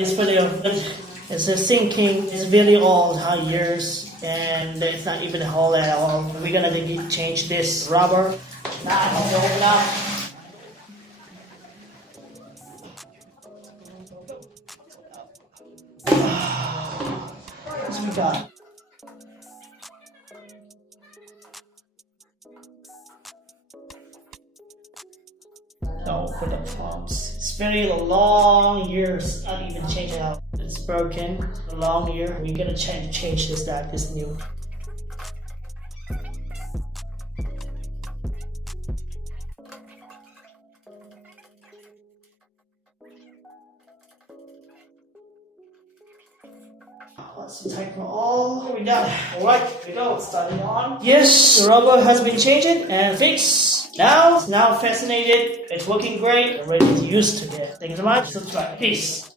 This video is sinking. It's really old, years, and it's not even whole at all. We're gonna change this rubber. Now, open up. What we got? Don't put the pumps. It's very long years. Not even change it out. It's broken. A long year. We're gonna change this. That is new. Let's tighten all. We done. Alright, here we go. Starting on. Yes, the rubber has been changed and fixed. Now fascinated. It's working great. I'm ready to use today. Thank you so much. Subscribe. Peace.